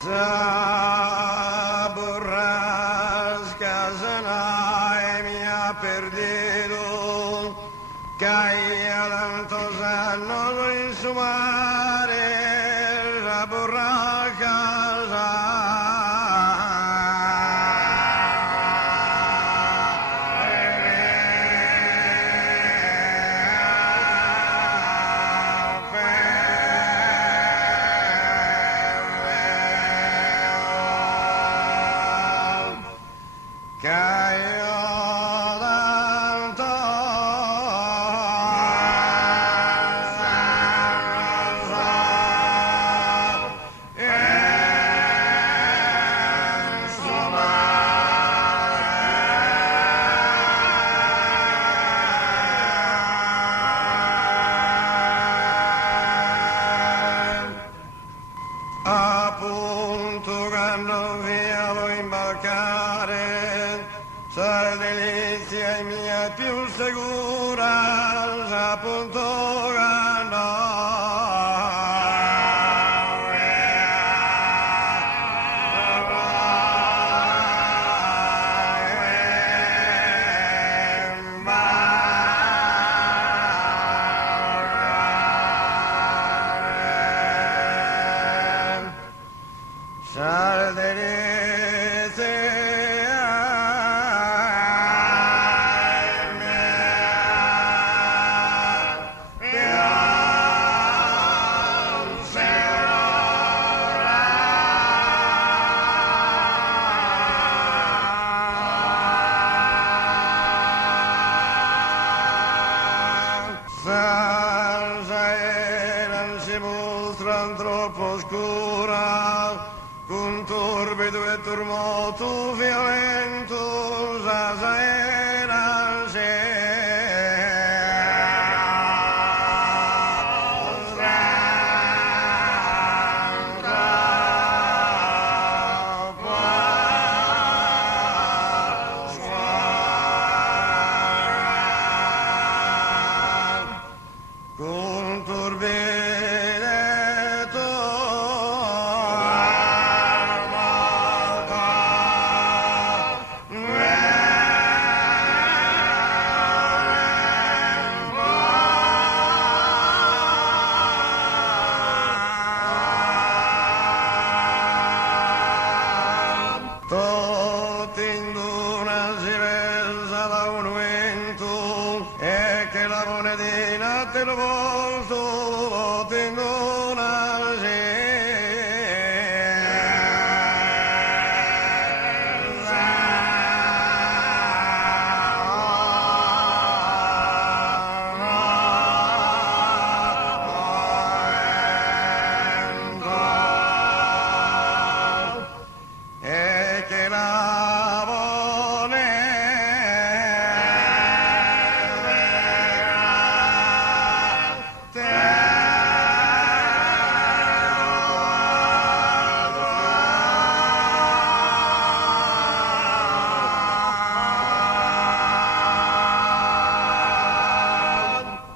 Esa borrasca se mi ha perdido, caía tantos años en su mare, esa borrasca cayó tanto en su mar. A punto che non via lo imbarcare, sarà delizia mia più sicura, a punto che non si mostran troppo scura, con torbido e turmoto violento,